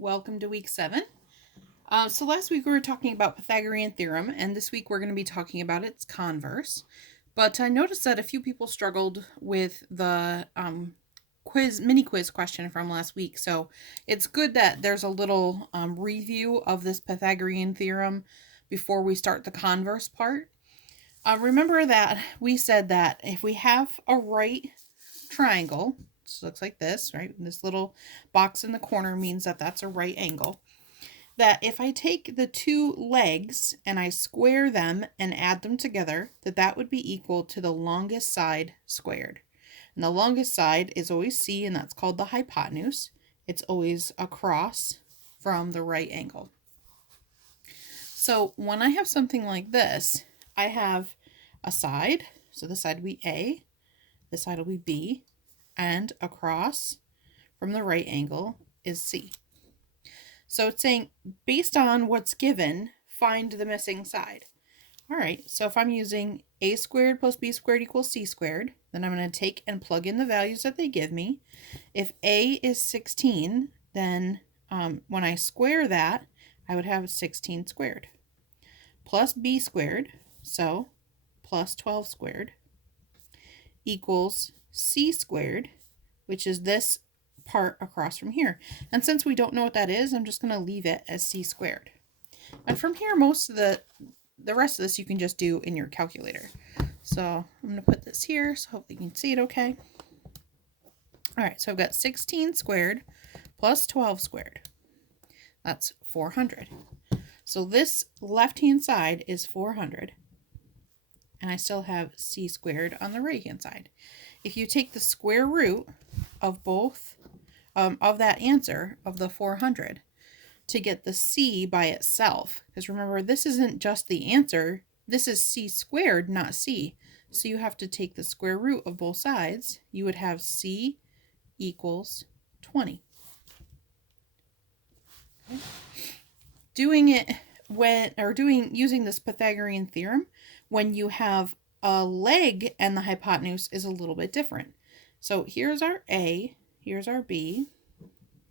Welcome to week 7. So last week we were talking about Pythagorean theorem, and this week we're going to be talking about its converse. But I noticed that a few people struggled with the mini quiz question from last week, so it's good that there's a little review of this Pythagorean theorem before we start the converse part. Remember that we said that if we have a right triangle, so it looks like this, right? This little box in the corner means that that's a right angle. That if I take the two legs and I square them and add them together, that would be equal to the longest side squared. And the longest side is always C, and that's called the hypotenuse. It's always across from the right angle. So when I have something like this, I have a side, so this side will be A, this side will be B, and across from the right angle is C. So it's saying, based on what's given, find the missing side. All right, so if I'm using a squared plus b squared equals c squared, then I'm going to take and plug in the values that they give me. If a is 16, then when I square that, I would have 16 squared. Plus b squared, so plus 12 squared, equals c squared, which is this part across from here. And since we don't know what that is, I'm just going to leave it as c squared. And from here, most of the rest of this you can just do in your calculator. So I'm going to put this here so hopefully you can see it okay. All right, so I've got 16 squared plus 12 squared. That's 400. So this left-hand side is 400. And I still have c squared on the right-hand side. If you take the square root of both of that answer of the 400 to get the c by itself, because remember, this isn't just the answer, this is c squared, not c. So you have to take the square root of both sides. You would have c equals 20. Okay. Doing it using this Pythagorean theorem when you have a leg and the hypotenuse is a little bit different. So here's our A, here's our B,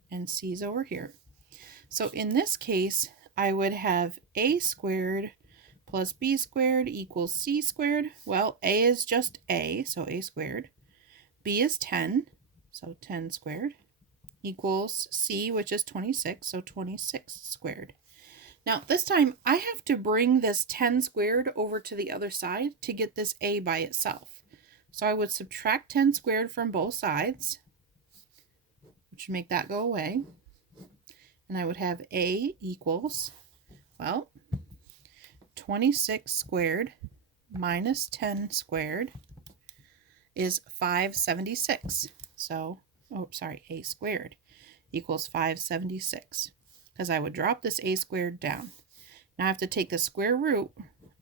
and C's over here. So in this case, I would have A squared plus B squared equals C squared. Well, A is just A, so A squared. B is 10, so 10 squared, equals C, which is 26, so 26 squared. Now, this time, I have to bring this 10 squared over to the other side to get this A by itself. So I would subtract 10 squared from both sides, which would make that go away. And I would have A equals, well, 26 squared minus 10 squared is 576. So, A squared equals 576. Because I would drop this a squared down. Now I have to take the square root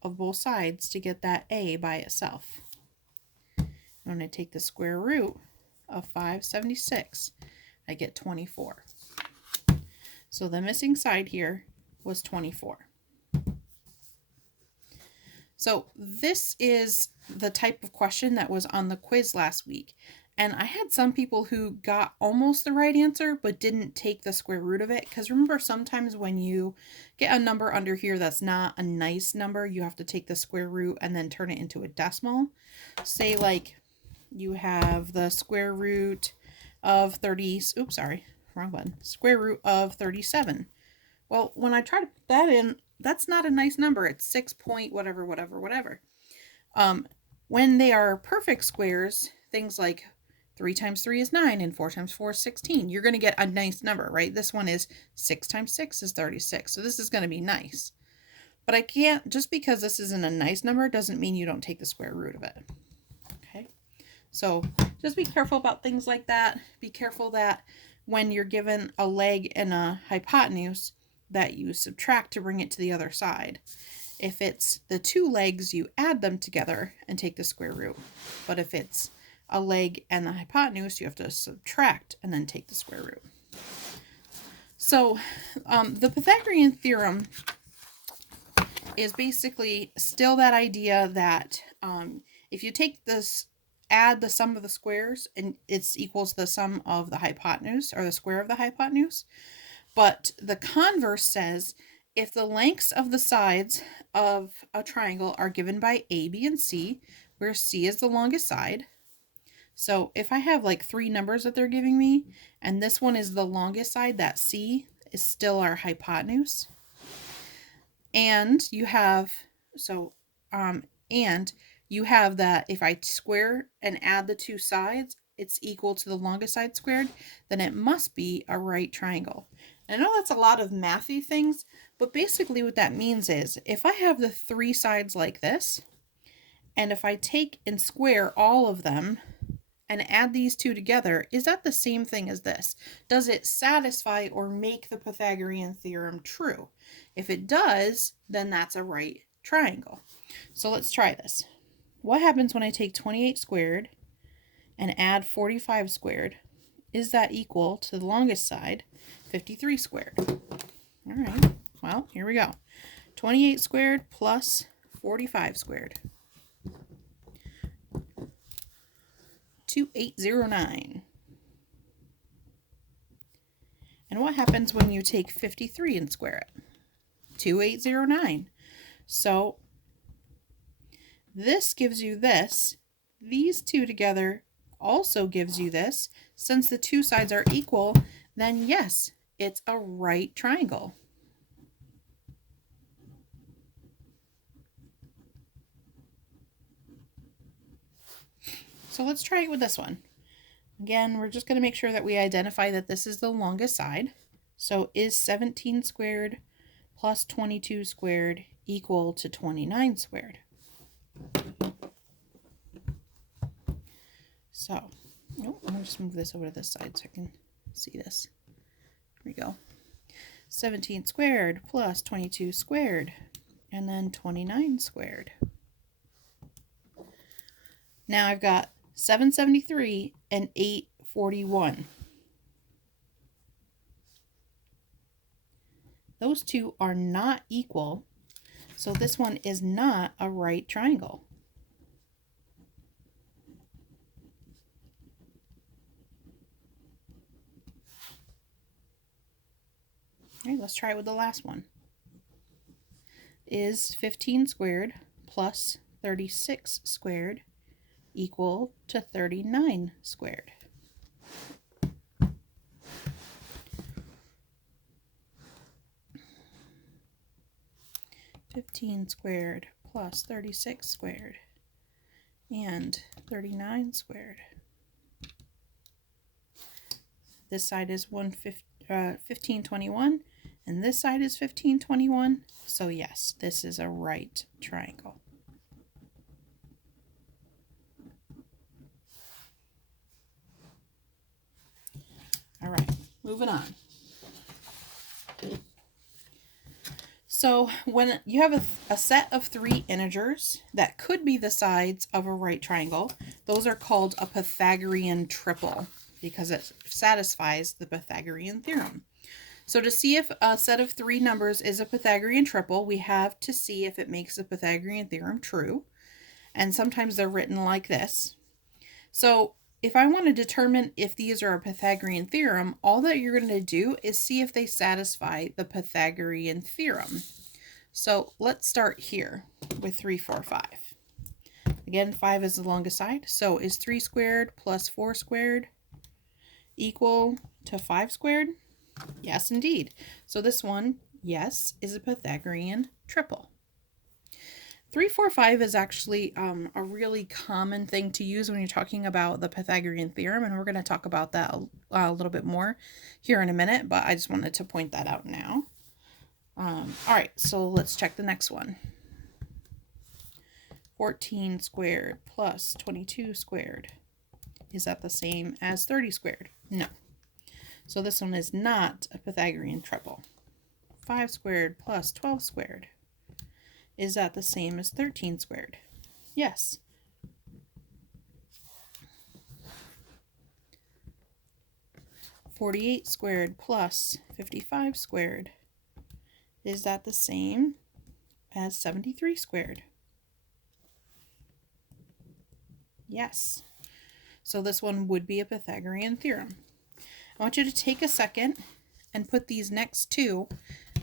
of both sides to get that a by itself. When I take the square root of 576, I get 24. So the missing side here was 24. So this is the type of question that was on the quiz last week. And I had some people who got almost the right answer, but didn't take the square root of it. Because remember, sometimes when you get a number under here that's not a nice number, you have to take the square root and then turn it into a decimal. Say like you have the square root of 30, oops, sorry, wrong button. Square root of 37. Well, when I try to put that in, that's not a nice number. It's 6 point whatever. When they are perfect squares, things like 3 times 3 is 9 and 4 times 4 is 16. You're going to get a nice number, right? This one is 6 times 6 is 36. So this is going to be nice. But I can't, just because this isn't a nice number doesn't mean you don't take the square root of it. Okay. So just be careful about things like that. Be careful that when you're given a leg and a hypotenuse that you subtract to bring it to the other side. If it's the two legs, you add them together and take the square root. But if it's a leg and the hypotenuse, you have to subtract and then take the square root. So the Pythagorean theorem is basically still that idea that if you take this, add the sum of the squares, and it equals the sum of the hypotenuse, or the square of the hypotenuse. But the converse says if the lengths of the sides of a triangle are given by A, B, and C, where C is the longest side. So if I have like 3 numbers that they're giving me, and this one is the longest side, that C is still our hypotenuse. And you have, and you have that if I square and add the 2 sides, it's equal to the longest side squared, then it must be a right triangle. And I know that's a lot of mathy things, but basically what that means is if I have the 3 sides like this, and if I take and square all of them and add these 2 together, is that the same thing as this? Does it satisfy or make the Pythagorean theorem true? If it does, then that's a right triangle. So let's try this. What happens when I take 28 squared and add 45 squared? Is that equal to the longest side, 53 squared? All right, well, here we go. 28 squared plus 45 squared. 2809. And what happens when you take 53 and square it? 2809. So this gives you this. These 2 together also gives you this. Since the 2 sides are equal, then yes, it's a right triangle. So let's try it with this one. Again, we're just going to make sure that we identify that this is the longest side. So is 17 squared plus 22 squared equal to 29 squared? So, I'll just move this over to this side so I can see this. Here we go. 17 squared plus 22 squared, and then 29 squared. Now I've got 773 and 841. Those 2 are not equal, so this one is not a right triangle. All right, let's try it with the last one. Is 15 squared plus 36 squared equal to 39 squared? (15 squared plus 36 squared and 39 squared. This side is 1521 and this side is 1521. So yes, this is a right triangle. All right, moving on. So when you have a set of 3 integers that could be the sides of a right triangle, those are called a Pythagorean triple because it satisfies the Pythagorean theorem. So to see if a set of 3 numbers is a Pythagorean triple, we have to see if it makes the Pythagorean theorem true. And sometimes they're written like this. So if I want to determine if these are a Pythagorean theorem, all that you're going to do is see if they satisfy the Pythagorean theorem. So let's start here with 3, 4, 5. Again, 5 is the longest side. So is 3 squared plus 4 squared equal to 5 squared? Yes, indeed. So this one, yes, is a Pythagorean triple. 3, 4, 5 is actually a really common thing to use when you're talking about the Pythagorean theorem, and we're going to talk about that a little bit more here in a minute, but I just wanted to point that out now. All right, so let's check the next one. 14 squared plus 22 squared. Is that the same as 30 squared? No. So this one is not a Pythagorean triple. 5 squared plus 12 squared. Is that the same as 13 squared? Yes. (48 squared plus 55 squared). Is that the same as 73 squared? Yes. So this one would be a Pythagorean theorem. I want you to take a second and put these next two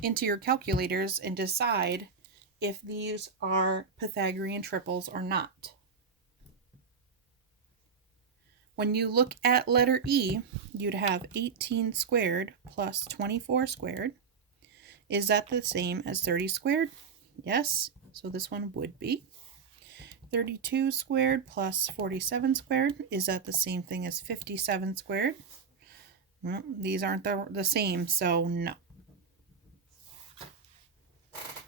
into your calculators and decide if these are Pythagorean triples or not. When you look at letter E, you'd have 18 squared plus 24 squared. Is that the same as 30 squared? Yes, so this one would be. 32 squared plus 47 squared. Is that the same thing as 57 squared? No, these aren't the same, so no.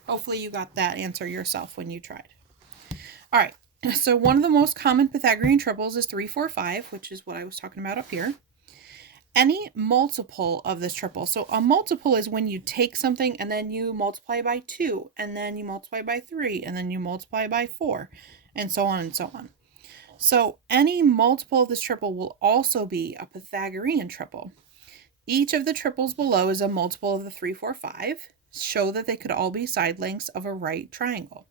Hopefully you got that answer yourself when you tried. All right, so one of the most common Pythagorean triples is 3, 4, 5, which is what I was talking about up here. Any multiple of this triple, so a multiple is when you take something and then you multiply by 2, and then you multiply by 3, and then you multiply by 4, and so on and so on. So any multiple of this triple will also be a Pythagorean triple. Each of the triples below is a multiple of the 3, 4, 5. Show that they could all be side lengths of a right triangle.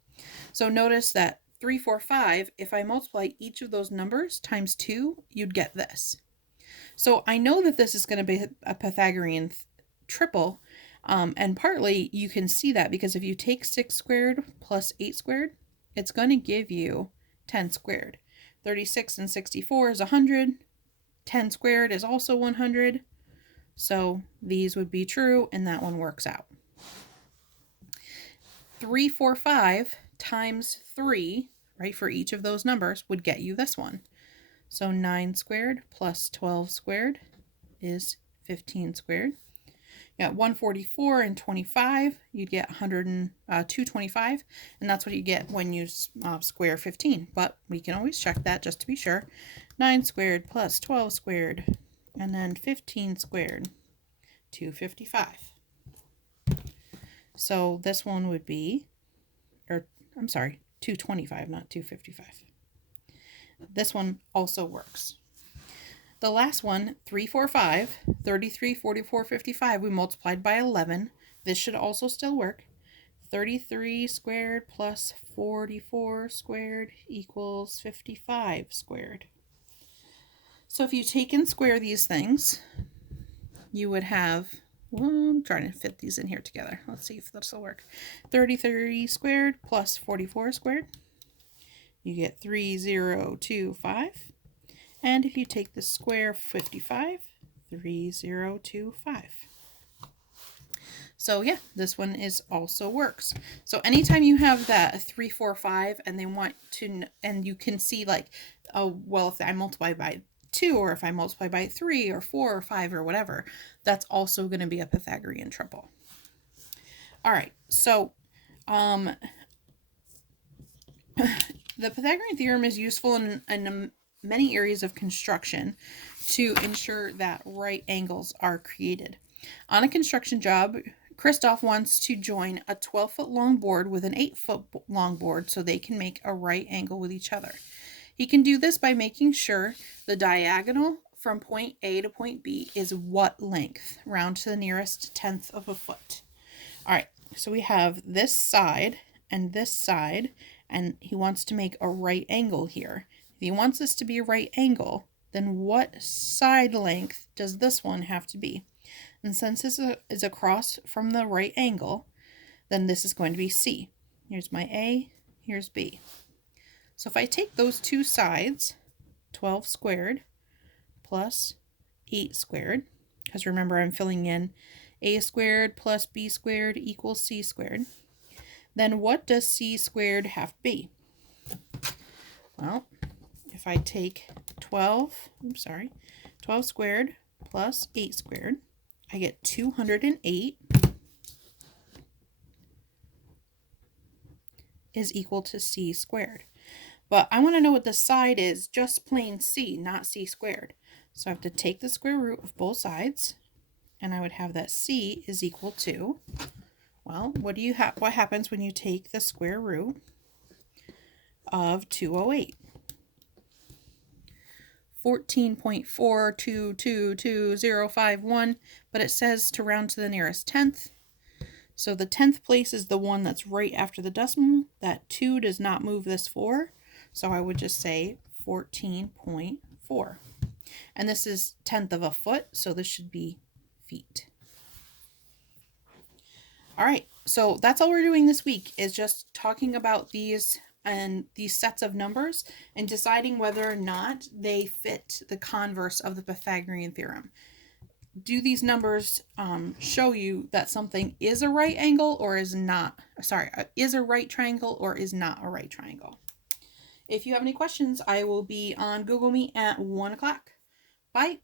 So notice that 3, 4, 5, if I multiply each of those numbers times 2, you'd get this. So I know that this is going to be a Pythagorean triple, and partly you can see that because if you take 6 squared plus 8 squared, it's going to give you 10 squared. 36 and 64 is 100. 10 squared is also 100. So these would be true, and that one works out. 3, 4, 5 times 3, right, for each of those numbers would get you this one. So 9 squared plus 12 squared is 15 squared. You got 144 and 25, you'd get 225, and that's what you get when you square 15. But we can always check that just to be sure. 9 squared plus 12 squared, and then 15 squared, 255. So this one would be, or I'm sorry, 225, not 255. This one also works. The last one, 3, 4, 5, 33, 44, 55, we multiplied by 11. This should also still work. 33 squared plus 44 squared equals 55 squared. So if you take and square these things, you would have, well, I'm trying to fit these in here together. Let's see if this will work. 33 squared plus 44 squared. You get 3025. And if you take the square 55, 3025. So yeah, this one is also works. So anytime you have that 3, 4, 5, and they want to, and you can see like, oh, well, if I multiply by 2, or if I multiply by 3 or 4 or 5 or whatever, that's also going to be a Pythagorean triple. All right, so the Pythagorean theorem is useful in many areas of construction to ensure that right angles are created. On a construction job, Christoph wants to join a 12-foot long board with an 8-foot long board so they can make a right angle with each other. He can do this by making sure the diagonal from point A to point B is what length, round to the nearest tenth of a foot. All right, so we have this side, and he wants to make a right angle here. If he wants this to be a right angle, then what side length does this one have to be? And since this is across from the right angle, then this is going to be C. Here's my A, here's B. So if I take those two sides, 12 squared plus 8 squared, because remember I'm filling in A squared plus B squared equals C squared, then what does C squared have to be? Well, if I take 12 squared plus 8 squared, I get 208 is equal to C squared. But I want to know what the side is, just plain C, not C squared. So I have to take the square root of both sides, and I would have that C is equal to, well, what happens when you take the square root of 208? 14.42225051, but it says to round to the nearest tenth. So the 10th place is the one that's right after the decimal. That 2 does not move this 4, so I would just say 14.4. And this is tenth of a foot, so this should be feet. All right, so that's all we're doing this week is just talking about these sets of numbers and deciding whether or not they fit the converse of the Pythagorean theorem. Do these numbers show you that something is a right angle or is not? Sorry, is a right triangle or is not a right triangle? If you have any questions, I will be on Google Meet at 1 o'clock. Bye.